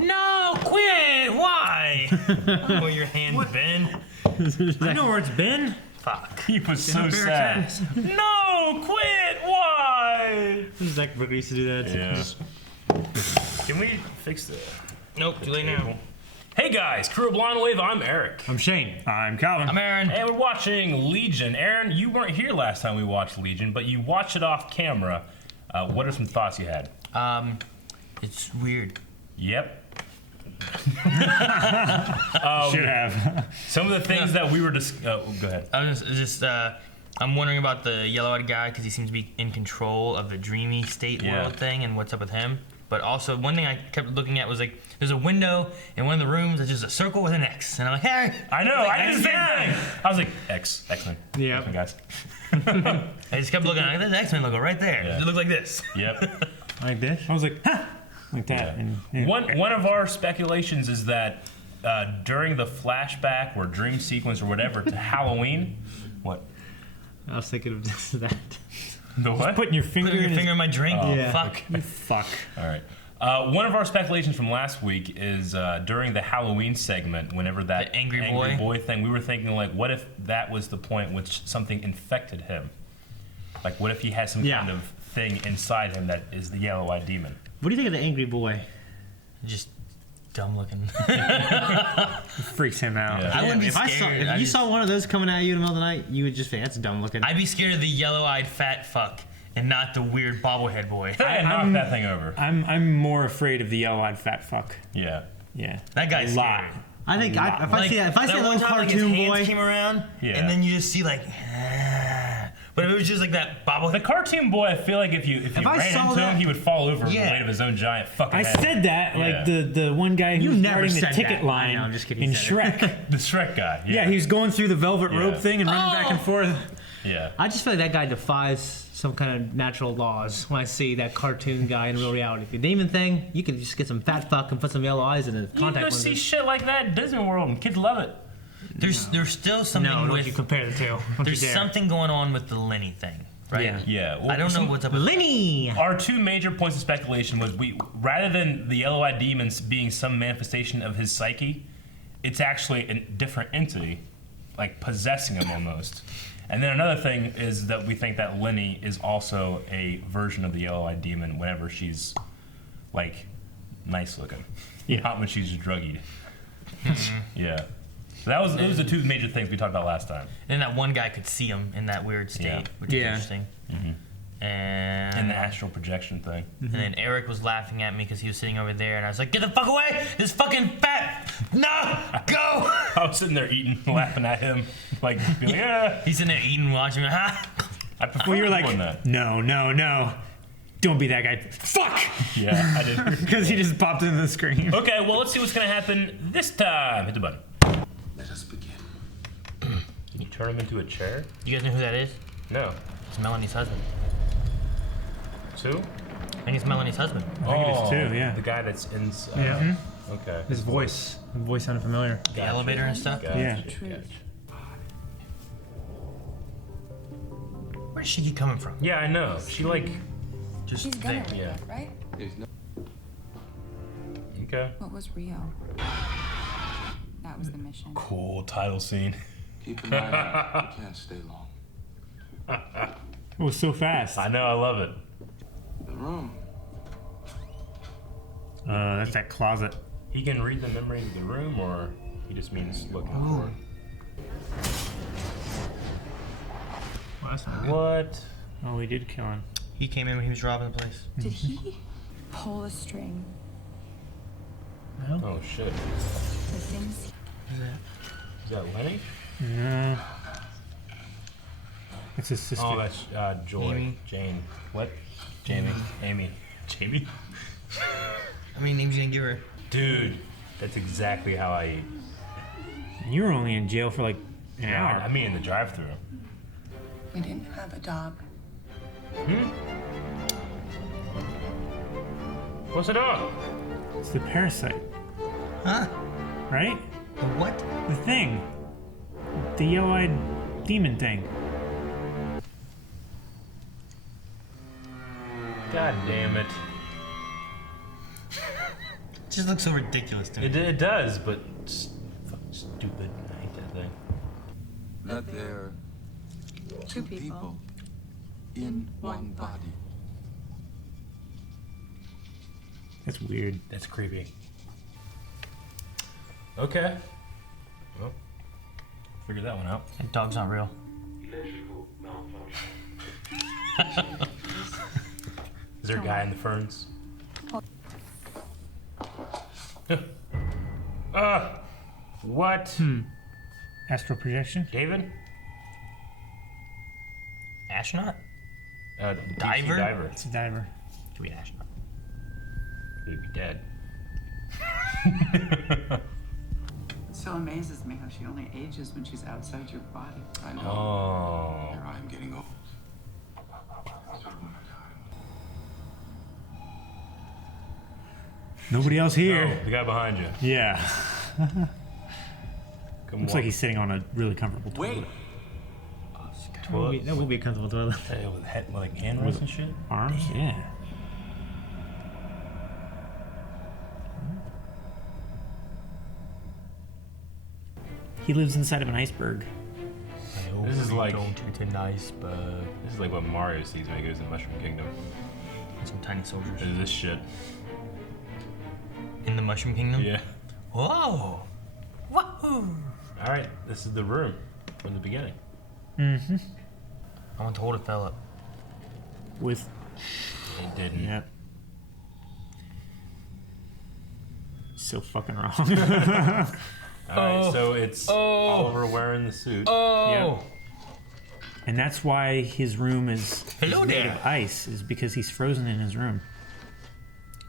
No, quit! Why? Where your hand's been? I know where it's been. Fuck. He was so sad. No, quit! Why? Zach Brooker used to do that. Yeah. Can we fix that? Nope, too late now. Hey guys, Crew of Blonde Wave, I'm Eric. I'm Shane. I'm Calvin. I'm Aaron. And we're watching Legion. Aaron, you weren't here last time we watched Legion, but you watched it off camera. What are some thoughts you had? It's weird. Yep. Should have. Some of the things that we were go ahead. I'm wondering about the yellow-eyed guy because he seems to be in control of the dreamy state world thing and what's up with him. But also, one thing I kept looking at was like, there's a window in one of the rooms that's just a circle with an X, and I'm like, hey. I know. I did the same thing. I was like, X-Men. Yeah. X-Men guys. I just kept looking. There's the X-Men logo right there. Yeah. It looked like this. Yep. Like this? I was like, huh! Like that. Yeah. And One of our speculations is that during the flashback or dream sequence or whatever to Halloween, what? I was thinking of just that. The what? Putting your finger in my drink. Oh, yeah. Fuck. You fuck. All right. One of our speculations from last week is during the Halloween segment, whenever that The angry boy thing, we were thinking like, what if that was the point which something infected him? Like, what if he has some kind of thing inside him that is the yellow-eyed demon? What do you think of the angry boy? Just dumb looking. It freaks him out. Yeah. I wouldn't be if scared. If you saw one of those coming at you in the middle of the night, you would just think, that's dumb looking. I'd be scared of the yellow-eyed fat fuck and not the weird bobblehead boy. I knocked that thing over. I'm more afraid of the yellow-eyed fat fuck. Yeah. Yeah. That guy's a lot. scary. I think if I see that that little one time, like, his cartoon hands boy, came around, Yeah. and then you just see like, but if it was just like that bobblehead. The cartoon boy, I feel like if you I ran saw into that- him, he would fall over with the Yeah. weight of his own giant fucking I head. said that, Yeah. like the one guy who You was never guarding the said ticket that. line I know, I'm just kidding, in you said Shrek. The Shrek guy. Yeah, he was going through the velvet rope Yeah. thing and running back and forth. Yeah. I just feel like that guy defies some kind of natural laws when I see that cartoon guy in real reality. The demon thing, you can just get some fat fuck and put some yellow eyes in the You contact go lenses. see shit like that in Disney World, and kids love it. There's still something No, don't with you compare the two. Don't there's you dare. something going on with the Lenny thing, right? Yeah. Yeah. Well, I don't know what's up with Lenny! Our two major points of speculation was rather than the yellow-eyed demons being some manifestation of his psyche, it's actually a different entity, like possessing him almost. And then another thing is that we think that Lenny is also a version of the yellow-eyed demon whenever she's like nice looking, not when she's druggied. Yeah. So those are the two major things we talked about last time. And that one guy could see him in that weird state, Yeah. which is interesting. And And the astral projection thing. and then Eric was laughing at me because he was sitting over there, and I was like, "Get the fuck away! This fucking fat! No, go!" I was sitting there eating, laughing at him, like, being like, yeah. He's sitting there eating, watching me. Ha! I prefer Well, you're doing like, that. no. Don't be that guy. Fuck! Yeah, I did. Because he just popped into the screen. Okay, well, let's see what's gonna happen this time. Hit the button. Let us begin. Can you turn him into a chair? You guys know who that is? No. It's Melanie's husband. Two? I think it's Melanie's husband. I think it is too, yeah. The guy that's inside. Yeah. Okay. His voice. The voice sounded familiar. The elevator and stuff. Gotcha, Yeah. gotcha. Where does she keep coming from? Yeah, I know. She like. Just She's gonna there. Yeah. Rio, right? There's no Okay. What was Rio? That was the mission. Cool title scene. keep an eye out. We can't stay long. It was so fast. I know. I love it. The room. That's that closet. He can read the memories of the room, or he just means looking for it. Well, that's not good. What? Oh, we did kill him. He came in when he was robbing the place. Did he pull a string? Oh shit. The things Is that Lenny? No. It's his sister. Oh, that's Joy. Amy. Jane. What? Jamie. Amy. Jamie? How many names you gonna give her? Dude, that's exactly how I eat. You were only in jail for like an No, hour. I mean in the drive-through. we didn't have a dog. What's it on? It's the parasite, Huh? right? What? The thing. The yellow-eyed demon thing. God damn it. just looks so ridiculous to me. It does, but it's fucking stupid. I hate that thing. That there Two people. in one body. That's weird. That's creepy. Okay. Well, figured that one out. That dog's not real. Is there a guy in the ferns? What? Astral projection? David? Astronaut? Deep sea Diver? diver. It's a diver. Could be an astronaut. He'd be dead. It so amazes me how she only ages when she's outside your body. I know. Oh. Here I am getting old. Nobody else here. Oh, the guy behind you. Yeah. Come Looks like he's sitting on a really comfortable toilet. Wait. That would be a comfortable toilet. Hey, with head, like handrails and shit. Arms? Yeah. He lives inside of an iceberg. This is like It's a nice bug. this is like what Mario sees when he goes to the Mushroom Kingdom. Some tiny soldiers. This is this shit. In the Mushroom Kingdom? Yeah. Whoa! Wahoo! All right, this is the room from the beginning. Mm-hmm. I want to hold it fell up. With. It didn't. Yep. So fucking wrong. All right, so it's Oliver wearing the suit. Oh! Yep. And that's why his room is Hello made there. of ice, is because he's frozen in his room.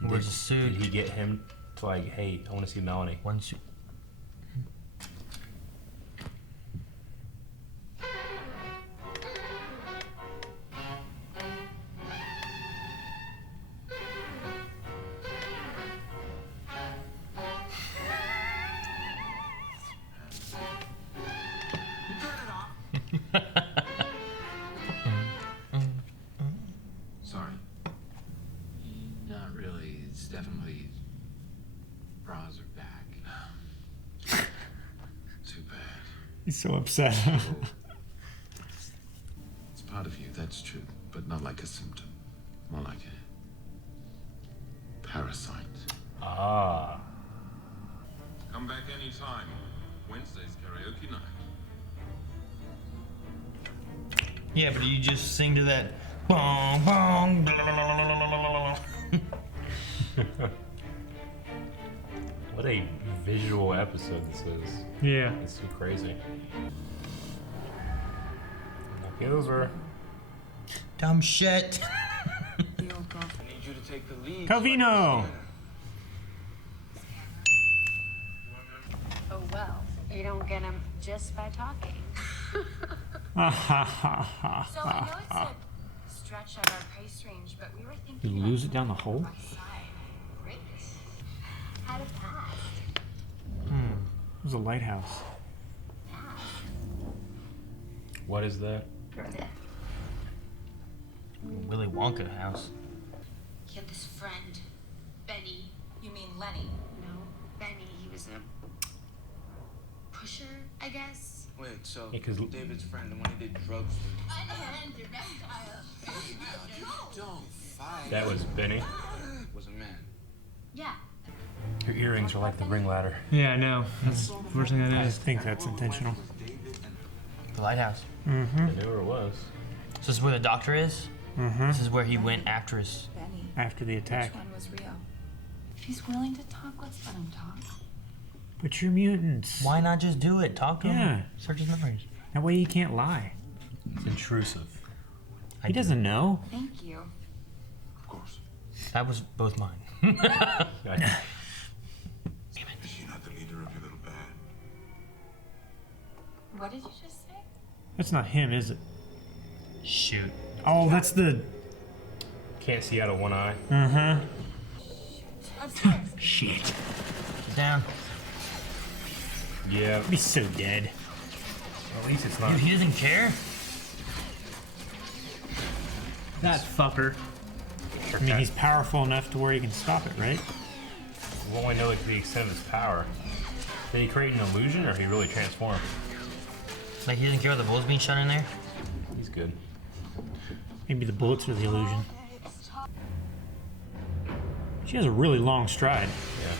Where's the suit? Did he get him to like, hey, I want to see Melanie? One suit. Sorry. Not really. It's definitely bras are back. Too bad. He's so upset. It's part of you, that's true, but not like a symptom. More like a parasite. Ah. Come back anytime. Wednesday's karaoke night. Yeah, but you just sing to that. Bong, bong, blah, blah, blah, blah, blah, blah, blah. What a visual episode this is. Yeah. It's so crazy. Knock it over. Dumb shit. The old girl. I need you to take the lead. Calvino! Oh well, you don't get them just by talking. So I know it's a stretch out our price range, but we were You thinking lose it down the hole? west side. Great. Had a past. It was a lighthouse. What is that? Willy Wonka house. He had this friend, Benny. You mean Lenny? No, Benny. He was a pusher, I guess. Wait, so Yeah, 'cause- David's friend, the one he did drugs with. Don't fight. That was Benny. Was a man. Yeah. Her earrings are like the ring ladder. Yeah, I know. That's the first thing I I noticed. think that's intentional. The lighthouse. I knew where it was. So this is where the doctor is? Mm-hmm. This is where he went after his. Benny. After the attack. Which one was real? If he's willing to talk, let's let him talk. But you're mutants. Why not just do it? Talk to Yeah. him. Search his memories. That way you can't lie. It's intrusive. He doesn't know. Thank you. Of course. That was both mine. Is she not the leader of your little band? What did you just say? That's not him, is it? Shoot. Oh, that's the. Can't see out of one eye. Uh-huh. Upstairs. Shit. Get down. Yeah. He's so dead. At least it's not. Dude, he doesn't care. That fucker. I mean, he's powerful enough to where he can stop it, right? We'll only know like the extent of his power. Did he create an illusion, or he really transformed? Like he doesn't care about the bullets being shot in there. He's good. Maybe the bullets are the illusion. She has a really long stride. Yeah.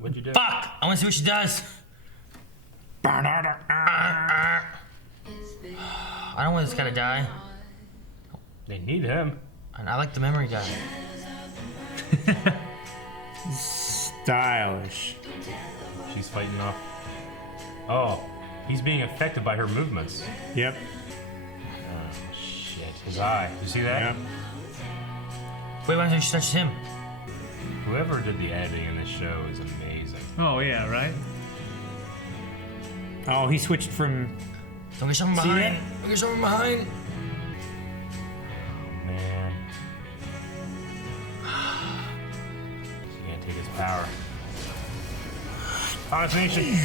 What'd you do? Fuck! I want to see what she does. I don't want this guy to die. They need him. And I like the memory guy. Stylish. She's fighting off. Oh, he's being affected by her movements. Yep. Oh, shit. His eye. You see that? Yep. Wait, why don't she touch him? Whoever did the editing in this show is amazing. Oh yeah, right. Oh, he switched from. Don't get someone See behind. that? Don't get someone behind. Man. He can't take his power. Honest Nation.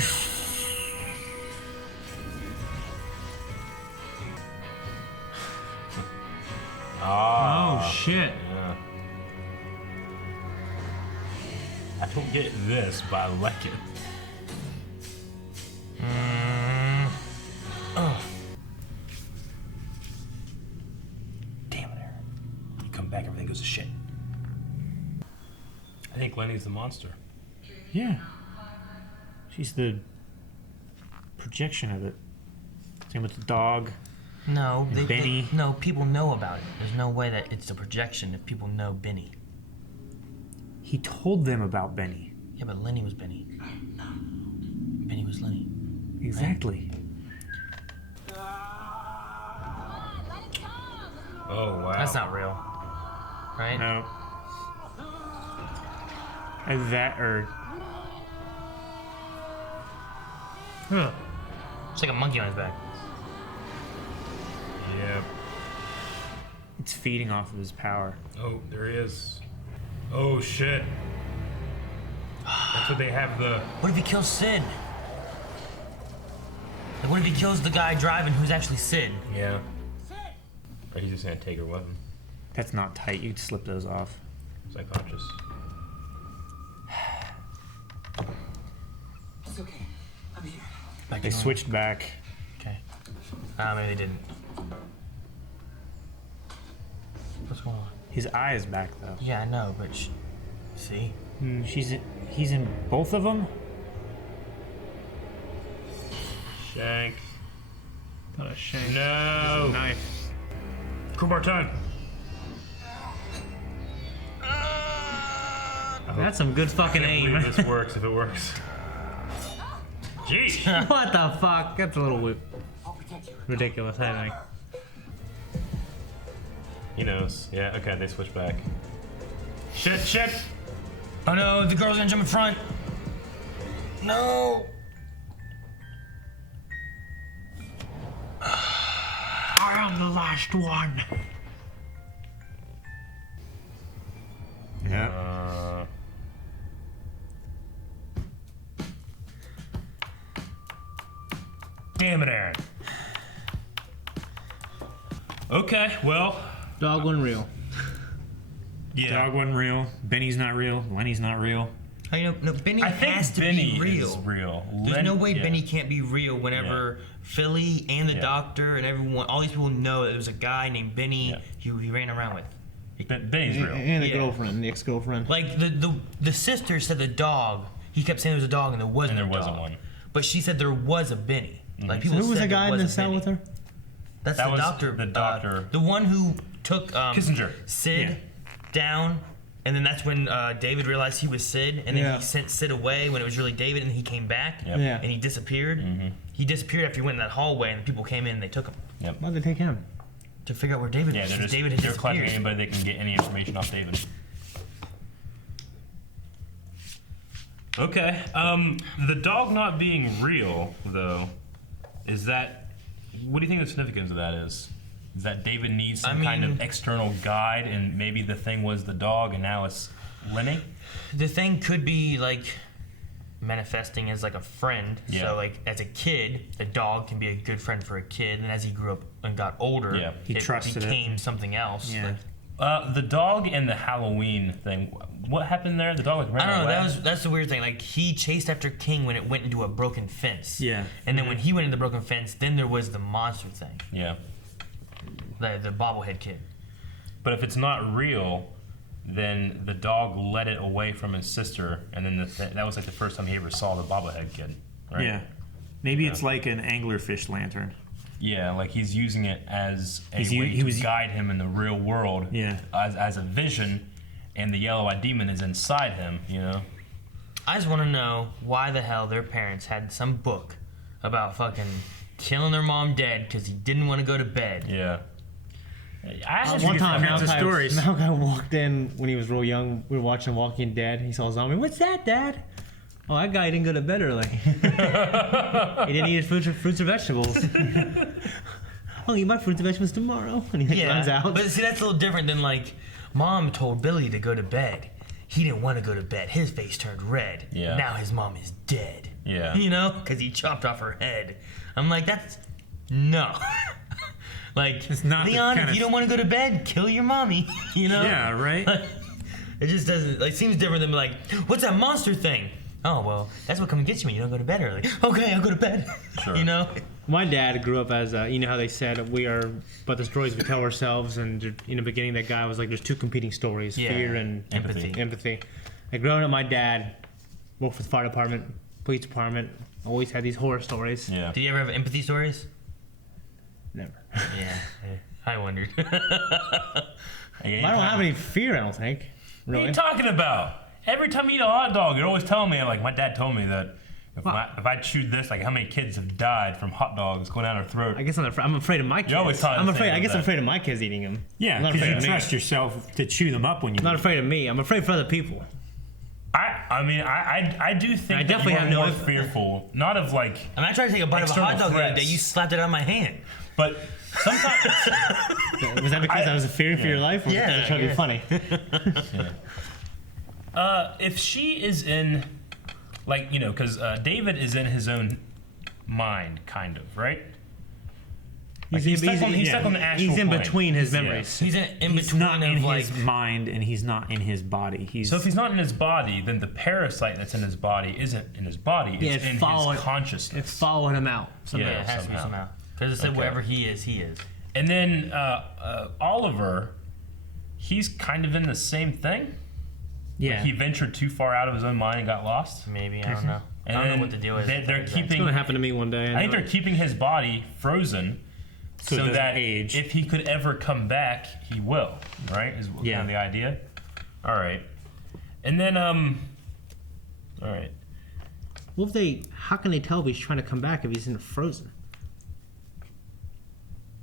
Oh shit. Yeah. I don't get this, but I like it. Damn it, Aaron. You come back, everything goes to shit. I think Lenny's the monster. Yeah. She's the projection of it. Same with the dog. No, Benny. no, people know about it. There's no way that it's a projection if people know Benny. He told them about Benny. Yeah, but Lenny was Benny. Benny was Lenny. Exactly. Oh, wow. That's not real, right? No. Either that or. Huh. It's like a monkey on his back. Yeah. It's feeding off of his power. Oh, there he is. Oh, shit. That's what they have the... What if he kills Sid? Like, what if he kills the guy driving who's actually Sid? Yeah. Or he's just gonna take her with him. That's not tight. You'd slip those off. Psychologists. It's okay. I'm here. Back They to normal. switched back. Okay. Maybe they didn't. What's going on? His eye is back though. Yeah, I know, but see? He's in both of them. Shank. Got a shank. No! Knife. Crowbar time! That's some good fucking I can't aim. believe this works if it works. Jeez! What the fuck? That's a little I'll protect you. ridiculous, I think. He knows. Yeah, okay, they switch back. Shit, shit! Oh no, the girl's gonna jump in front. No! I am the last one. Yeah. Damn it, Aaron. Okay, well. Dog wasn't real. Yeah. Dog wasn't real. Benny's not real. Lenny's not real. I know, no, Benny I think has to Benny be real. is real. There's no way yeah. Benny can't be real whenever Philly and the Yeah. doctor and everyone, all these people know that there was a guy named Benny Yeah. he ran around with. Benny's real. And the Yeah. girlfriend, the ex-girlfriend. Like the sister said the dog. He kept saying there was a dog and there wasn't. And there a wasn't dog. one. But she said there was a Benny. Like So people who was said the guy there in was the a cell Benny. with her? That's That the was doctor. the doctor. The one who took Kissinger. Sid down, and then that's when David realized he was Sid, and then Yeah. he sent Sid away when it was really David, and he came back, Yep. Yeah. and he disappeared. He disappeared after he went in that hallway, and the people came in and they took him Yep. Why'd they take him? to figure out where David Yeah, was. they're 'Cause just David had they're collecting disappeared. anybody that can get any information off David. Okay. The dog not being real, though, is that? What do you think the significance of that is? Is that David needs some kind of mean- external guide, and maybe the thing was the dog, and now it's Lenny? The thing could be like manifesting as like a friend. Yeah. So like as a kid, a dog can be a good friend for a kid, and as he grew up and got older, Yeah. He it trusted it. became something else. Yeah. Like, The dog and the Halloween thing. What happened there? The dog like ran I don't know. away? That's the weird thing. Like he chased after King when it went into a broken fence. Yeah. And then when he went into the broken fence, then there was the monster thing. Yeah. The bobblehead kid. But if it's not real, then the dog led it away from his sister, and then that was like the first time he ever saw the bobblehead kid. Right? Yeah. Maybe it's like an anglerfish lantern. Yeah, like he's using it as a He way was- to guide him in the real world. Yeah. As a vision, and the yellow-eyed demon is inside him. You know. I just want to know why the hell their parents had some book about fucking killing their mom dead because he didn't want to go to bed. Yeah. I asked One you time, parents of stories. Malachi walked in when he was real young. We were watching Walking Dead. He saw a zombie. What's that, Dad? Oh, that guy didn't go to bed early. He didn't eat his fruits or vegetables. I'll eat my fruits and vegetables tomorrow. And he runs out. But see, that's a little different than like, Mom told Billy to go to bed. He didn't want to go to bed. His face turned red. Yeah. Now his mom is dead. Yeah. You know, because he chopped off her head. I'm like, that's no. Like, It's not the Leon, kind if of- you don't want to go to bed, kill your mommy. You know? Yeah, right? It just doesn't, like, seems different than like, what's that monster thing? Oh, well, that's what comes and gets you when you don't go to bed early. Okay, I'll go to bed. Sure. You know? My dad grew up as, you know how they said we are but the stories we tell ourselves, and in the beginning that guy was like, there's two competing stories, Yeah. fear and Empathy. Like growing up, my dad worked for the fire department, police department, always had these horror stories. Yeah. Do you ever have empathy stories? Never. Yeah. I wondered. I don't have any fear, I don't think. What are Really. you talking about? Every time you eat a hot dog, you're always telling me, like, my dad told me that if I chewed this, like, how many kids have died from hot dogs going down their throat? I guess I'm afraid of my kids. You always taught us I'm the afraid. same I guess with I'm that. afraid of my kids eating them. Yeah, I'm not because afraid you of me. trust yourself to chew them up when you I'm not eat. afraid of me. I'm afraid for other people. I do think I that definitely you are have no more inf- fearful, not of, like, I mean, I tried to take a bite of a hot External dog the other day. threats. You slapped it out of my hand. but sometimes... Was that because I was afraid for your life, or Yeah, because I tried to be funny? if she is in, like, you know, because David is in his own mind, kind of, right? Like, he's stuck on the astral He's in plane. between his memories. He's in He's between not in of like. his mind, and he's not in his body. He's So if he's not in his body, then the parasite that's in his body isn't in his body. Yeah, It's it's in following- his consciousness. It's following him out. Somehow. Yeah, it has to be somehow. somehow. Because it said Okay. wherever he is, he is. And then Oliver, he's kind of in the same thing. yeah. He ventured too far out of his own mind and got lost. Maybe, I don't know. I And don't know then what the deal is. They're It's keeping. gonna happen to me one day. I think know they're it. keeping his body frozen So it so doesn't that age. if he could ever come back, he will. Right? Is kind Yeah. of the idea. All right. And then all right. What if they? How can they tell if he's trying to come back if he's in frozen?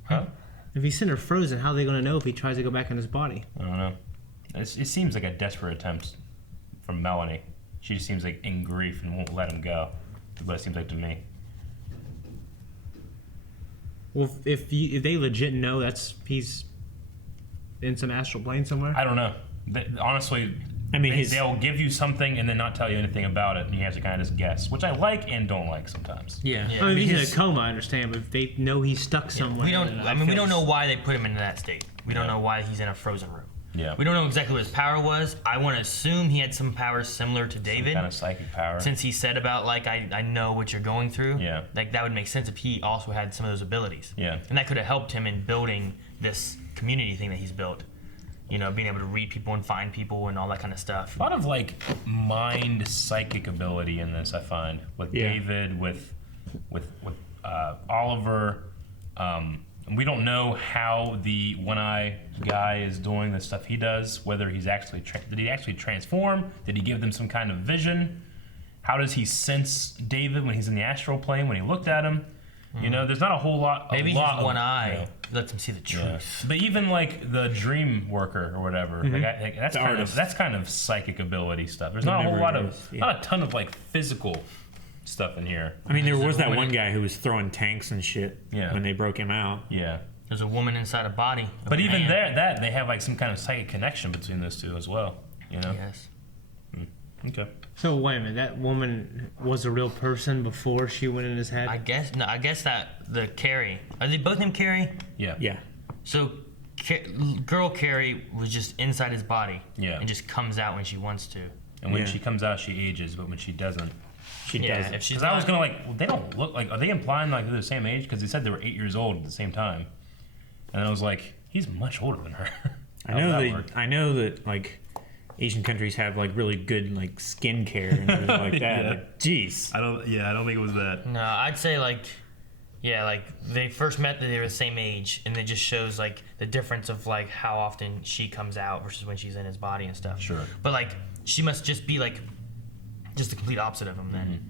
Huh? If he's in frozen, how are they gonna know if he tries to go back in his body? I don't know. It seems like a desperate attempt from Melanie. She just seems like in grief and won't let him go. That's what it seems like to me. Well, if they legit know he's in some astral plane somewhere. I don't know. Honestly, I mean, they'll give you something and then not tell you anything about it, and you have to kind of just guess, which I like and don't like sometimes. yeah. Yeah. I mean, if he's his- in a coma, I understand, but if they know he's stuck somewhere. We don't. then I mean, we feel don't know why they put him into that state. We don't Yeah. know why he's in a frozen room. Yeah. We don't know exactly what his power was. I want to assume he had some powers similar to David, Kind of psychic power. since he said about like I know what you're going through. Yeah. Like that would make sense if he also had some of those abilities. Yeah. And that could have helped him in building this community thing that he's built. You know, being able to read people and find people and all that kind of stuff. A lot of like mind psychic ability in this, I find, with Yeah. David, with Oliver. And we don't know how the one-eye guy is doing the stuff he does. Whether he's actually did he actually transform? Did he give them some kind of vision? How does he sense David when he's in the astral plane? When he looked at him, you know, there's not a whole lot. Maybe a lot his of, one eye you know, lets him see the yeah. truth. But even like the dream worker or whatever, like, The artist. that's kind of psychic ability stuff. There's not a whole memory lot of is, yeah. not a ton of like physical stuff in here. I mean, there was that When one it- guy who was throwing tanks and shit Yeah. when they broke him out. Yeah. There's a woman inside a body. of But a even man. there, that they have like some kind of psychic connection between those two as well. You know. Yes. Okay. So wait a minute, that woman was a real person before she went in his head. I guess that the Carrie. Are they both named Carrie? Yeah. Yeah. So girl Carrie was just inside his body. Yeah. And just comes out when she wants to. And when Yeah. she comes out, she ages, but when she doesn't, She Yeah, does. if she's because I was not- gonna well, they don't look like. Are they implying like they're the same age? Because they said they were 8 years old at the same time, and I was like, he's much older than her. How does that work? I know that like Asian countries have like really good like skin care and everything like that. Yeah. Like, jeez. I don't think it was that. No, I'd say like they first met, they were the same age, and it just shows like the difference of like how often she comes out versus when she's in his body and stuff. Sure. But like she must just be like just the complete opposite of him then,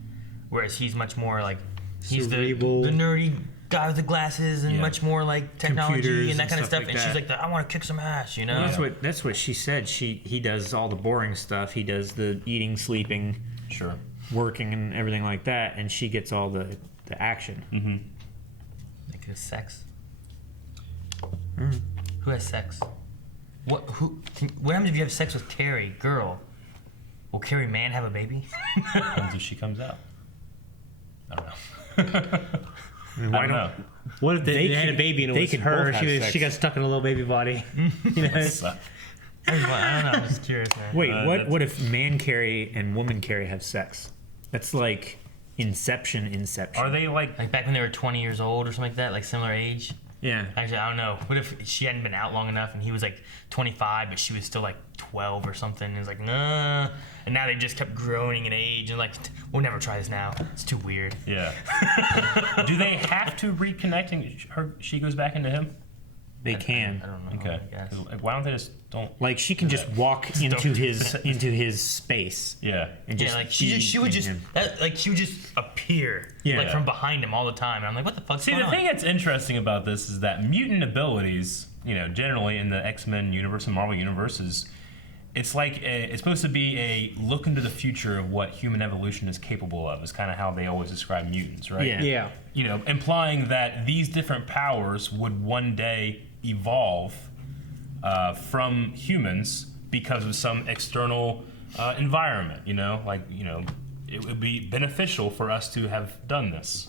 whereas he's much more like he's the Cerebral. nerdy guy with the glasses and Yeah. much more like technology Computers and that and kind of stuff stuff. like And she's that. like, I want to kick some ass, you know. Well, that's what she said. He does all the boring stuff. He does the eating, sleeping, Sure. working, and everything like that, and she gets all the action. Like his sex. Who has sex? What happens if you have sex with Carrie, girl? Will Carrie man have a baby? Depends if she comes out. I don't know. Why I don't know. What if they had a could- baby and it they was could her? both have She sex. got stuck in a little baby body. You know? Suck. I don't know. I'm just curious, man. Wait, that's- what if man Carrie and woman Carrie have sex? That's like Inception. Are they like? Like back when they were 20 years old or something like that, like similar age. Yeah. Actually, I don't know. What if she hadn't been out long enough and he was like 25, but she was still like 12 or something? And it's like, nah. And now they just kept growing in age and like, we'll never try this now. It's too weird. Yeah. Do they have to reconnect and she goes back into him? They can. I don't know. Okay. I guess. 'Cause, like, why don't they just don't? Like she can just walk into his space. Yeah. And Yeah, just like she would be just him. she would just appear Yeah. like from behind him all the time. And I'm like, what the fuck's See, going the on? thing that's interesting about this is that mutant abilities, generally in the X-Men universe and Marvel universes, it's like it's supposed to be a look into the future of what human evolution is capable of. Is kind of how they always describe mutants, right? Yeah. Yeah. Implying that these different powers would one day evolve from humans because of some external environment. It would be beneficial for us to have done this.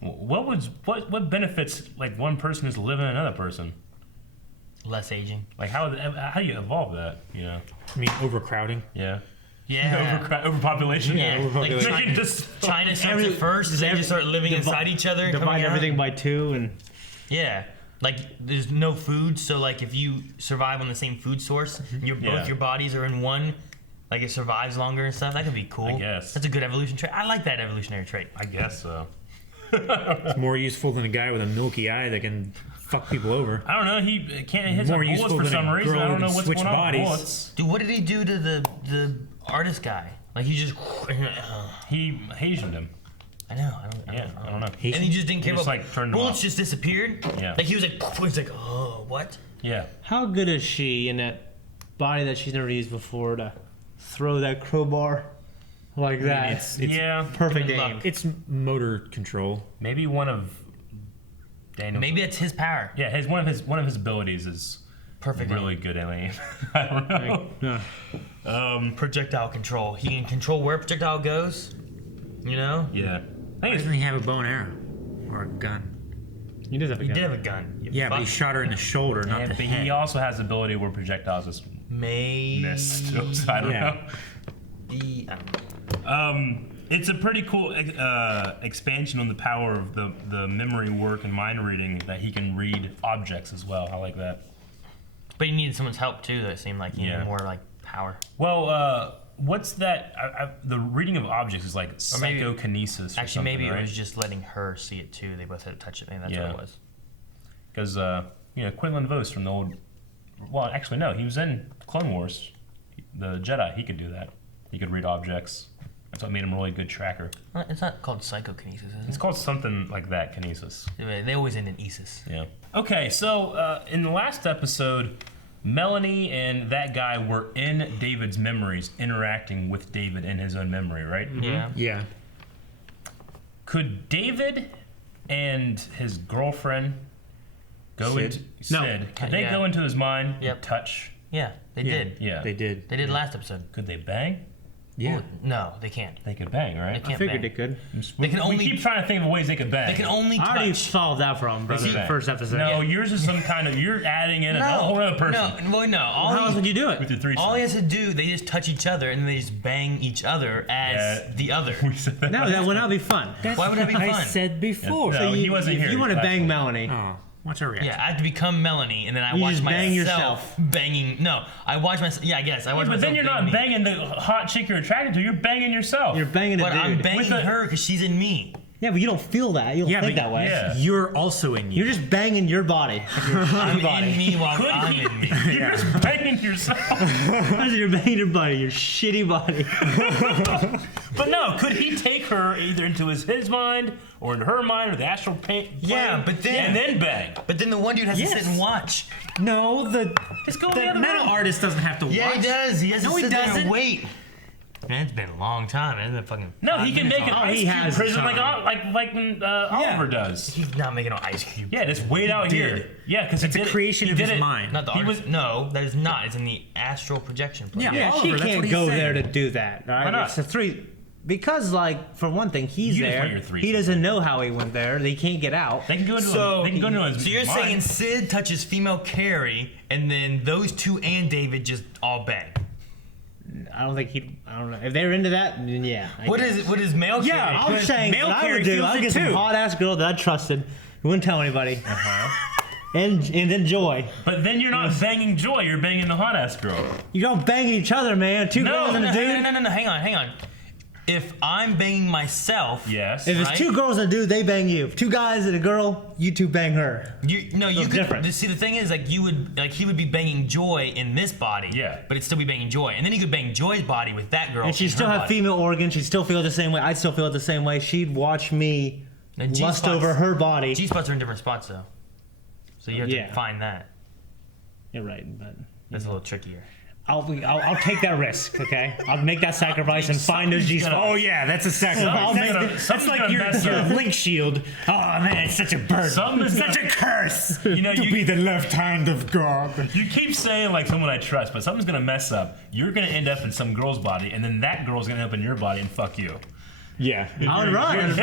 What benefits like one person is to live in another person? Less aging. Like how do you evolve that? I mean, overcrowding. Yeah. Yeah. Overpopulation. Yeah, like They China, can just China starts it first, and they just start living inside each other. and Divide coming out. everything by 2 and Yeah, like there's no food, so like if you survive on the same food source, both Yeah. your bodies are in one, like it survives longer and stuff. That could be cool. I guess. That's a good evolution trait. I like that evolutionary trait. I guess so. It's more useful than a guy with a milky eye that can fuck people over. I don't know. He can't hit some More bullets useful for than some a reason. girl I don't who know can what's switch going on with bodies. bullets. Dude, what did he do to the artist guy? Like he just, He Asianed him. I know. I don't know. And he just didn't care He just, about like, turned him bullets. off. Just disappeared. Yeah. Like he was like, oh, what? Yeah. how good is she in that body that she's never used before to throw that crowbar like that? It's Yeah. perfect Good luck. aim. it's motor control. Maybe one of Daniel's. Maybe that's his power. Yeah, one of his abilities is Perfect. really good at aim. I don't know. Yeah. Projectile control. He can control where projectile goes. You know. Yeah. I Why think doesn't he have a bow and arrow or a gun? He does have a He gun. did have a gun. You Yeah, but he fuck. shot her in the shoulder, not yeah, the but head. he also has the ability where projectiles just Maybe. miss. So I don't Yeah. know. I don't know. It's a pretty cool expansion on the power of the memory work and mind reading that he can read objects as well. I like that. But he needed someone's help too. That seemed like he Yeah. needed more like power. Well, what's that? The reading of objects is like Or maybe- psychokinesis. Actually, maybe right? it was just letting her see it too. They both had to touch it. Maybe that's Yeah. what it was. Because Quinlan Vos from the old. Well, actually, no, he was in Clone Wars. The Jedi, he could do that. He could read objects. That's what made him a really good tracker. Well, it's not called psychokinesis, is It's it? called something like that, kinesis. They always end in esis. Yeah. Okay, so in the last episode, Melanie and that guy were in David's memories, interacting with David in his own memory, right? Yeah. Yeah. Could David and his girlfriend go Sid? into No. Sid? Could they Yeah. go into his mind Yep. and touch? Yeah, they did. Yeah. They did. They did last episode. Could they bang? Yeah. Well, no, they can't. They could bang, right? They can't Figured bang. they could. They can we only keep trying to think of ways they could bang. They can only I already touch. solved that problem, brother. Okay. First episode. No, yours is some kind of, you're adding in a whole other person. No. How else would you do it? With your threesome. All he has to do, they just touch each other and then they just bang each other as the other. We said that. No, that would not be fun. Why would that be fun? I said before. No, he wasn't if here. you want to last bang week. Melanie, Oh, what's her reaction? Yeah, I have to become Melanie, and then I You watch just myself bang yourself. banging. No, I watch myself. Yeah, I guess I watch But myself. then you're not bang me. banging the hot chick you're attracted to. You're banging yourself. you're banging a But I'm dude. banging With the- her because she's in me. Yeah, but you don't feel that. You don't Yeah, think but that way. yeah. You're also in you. You're just banging your body. I'm body. in me while Could I'm he- in me. You're just banging yourself. You're banging your body, your shitty body. But no, could he take her either into his mind or into her mind or the astral plane? Yeah, but then- and then bang. But then the one dude has Yes. to sit and watch. No, Just go in the the other metal room. artist doesn't have to Yeah, watch. he does. He has No, to he sit there doesn't. and wait. Man, it's been a long time. It's been fucking. No, 5 he can minutes make an long. ice he cube has prison time. like when Oliver does. He's not making an ice cube. Yeah, just wait out did. here. Yeah, because It's a creation of his mind. Not the He artist. No, that is not. It's in the astral projection plane. Yeah. She Oliver, that's can't what he's go saying. there to do that. All right? Why not? It's a three. Because, like, for one thing, he's You just want there. your threesome. He doesn't know how he went there. They can't get out. They can go into So, they can go into his so you're mind. saying Sid touches female Carrie, and then those two and David just all bang. I don't think he. I don't know. If they're into that, then yeah. I What guess. is male Carrie? Yeah, I'm saying male what I Carrie would do. feels I'd it get some too. hot ass girl that I trusted, who wouldn't tell anybody, and then Joy. But then you're not banging Joy. You're banging the hot ass girl. You don't bang each other, man. Two No, girls and a dude. No. Hang on. If I'm banging myself, Yes. If it's Right? two girls and a dude, they bang you. If two guys and a girl, you two bang her. you could different. see the thing is like he would be banging Joy in this body, Yeah. but it'd still be banging Joy, and then he could bang Joy's body with that girl, And she'd in still her have body. female organs. She'd still feel it the same way. I'd still feel it the same way. She'd watch me And lust G-spots- over her body. G-spots are in different spots though, so you have Yeah. to find that. You're right, but That's a little trickier. I'll take that risk. Okay, I'll make that sacrifice and find those G spots. Oh yeah, that's a sacrifice. I'll make the- That's like your link shield. Oh man, it's such a burden. Something's Such gonna- a curse. You know, to you- be the left hand of God. You keep saying like someone I trust, but something's gonna mess up. You're gonna end up in some girl's body, and then that girl's gonna end up in your body and fuck you. Yeah. I would run.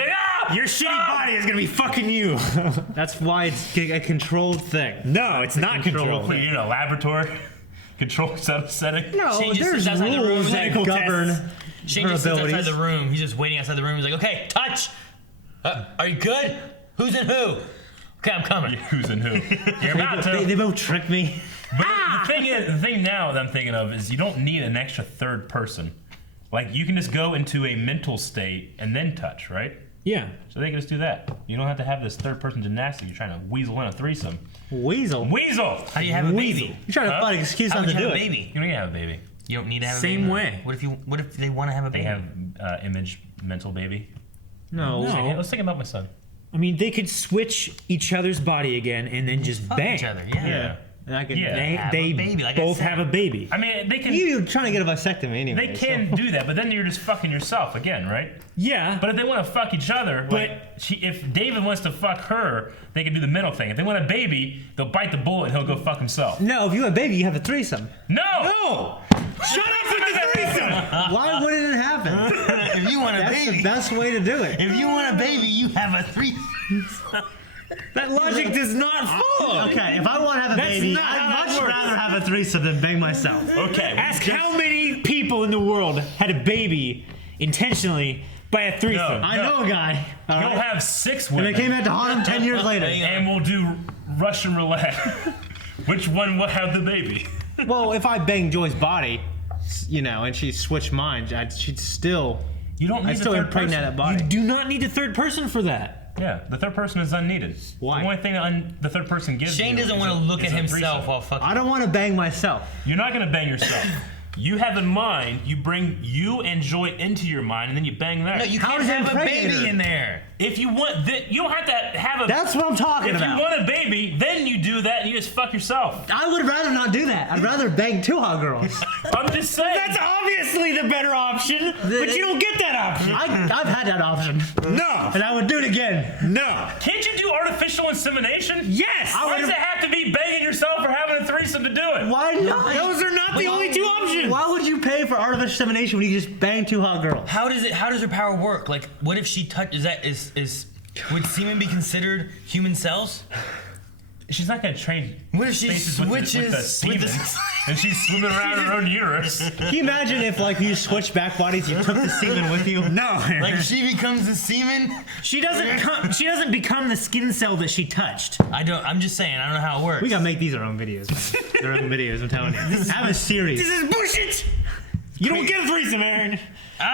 Your shitty body is gonna be fucking you. That's why it's a controlled thing. No, it's not controlled. You're in a laboratory, controlled setting. No, She just there's sits outside the room rules with that medical govern tests. Shane her just sits outside abilities. the room. He's just waiting outside the room. He's like, okay, touch. Are you good? Who's in who? Okay, I'm coming. Who's in who? You're about to. They both trick me. But the thing now that I'm thinking of is you don't need an extra third person. Like you can just go into a mental state and then touch, right? Yeah. So they can just do that. You don't have to have this third person gymnastics. You're trying to weasel in a threesome. Weasel. Weasel! How do you have a Weasel. baby? You're trying to Huh? find an excuse How not would to you do have a it. baby? You don't have a baby. You don't need to have a Same baby. way. What if they want to have a They baby? have image mental baby. No. No. Let's think about my son. I mean, they could switch each other's body again and then just Fuck bang. each other. Yeah. Yeah. And I could. Yeah. They, Have a they baby, like I both said. have a baby. I mean, they can. You're trying to get a vasectomy anyway. They can do that, but then you're just fucking yourself again, right? Yeah. But if they want to fuck each other, like if David wants to fuck her, they can do the mental thing. If they want a baby, they'll bite the bullet and he'll go fuck himself. No, if you have a baby, you have a threesome. No! No! Shut up with the threesome! Why wouldn't it happen? If you want a That's the baby, best way to do it. if you want a baby, you have a three. That logic does not follow. Okay, if I want to have a That's baby, not how I'd that much works. rather have a threesome than bang myself. Okay. Ask how many people in the world had a baby intentionally by a threesome. No. I know a guy. all You'll right? have 6 And women. they came back to haunt him 10 years later. And we'll do Russian roulette. Which one will have the baby? Well, if I banged Joy's body, you know, and she switched mine, she'd still. You don't need I'd the still third impregnate person. that body. You do not need a third person for that. Yeah, the third person is unneeded. Why? The only thing that the third person gives Shane you doesn't is want to look is at a himself threesome. while fucking. I don't want to bang myself. You're not going to bang yourself. You have in mind, you bring you and Joy into your mind, and then you bang that. No, you How can't does that have a impregnate baby her? in there. If you want, you don't have to have a. That's what I'm talking if about. you want a baby, then you do that and you just fuck yourself. I would rather not do that. I'd rather bang two hot girls. I'm just saying. That's obviously the better option, but you don't get that option. I've had that option. No. And I would do it again. No. Can't you do artificial insemination? Yes. Why does it have to be banging yourself or having a threesome to do it? Why not? Those are not the only two options. Why would you pay for artificial insemination when you just bang 2 hot girls? How does her power work? Like, what if she would semen be considered human cells? She's not gonna train. What if she spaces with switches the semen, and she's swimming around her own uterus? Can you imagine if, like, you switched back bodies, you took the semen with you? No. Like she becomes the semen? She doesn't become the skin cell that she touched. I'm just saying, I don't know how it works. We gotta make these our own videos, man. Their own videos, I'm telling you. Have a series. This is bullshit. You don't get a threesome, Aaron.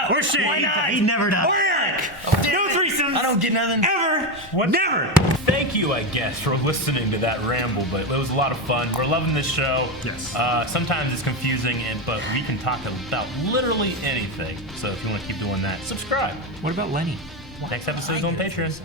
Or Shane. Why not? He never does. Or Eric. No threesomes. I don't get nothing. Ever. Never. Thank you, I guess, for listening to that ramble, but it was a lot of fun. We're loving this show. Yes. Sometimes it's confusing, but we can talk about literally anything. So if you want to keep doing that, subscribe. What about Lenny? Next episode's on Patreon.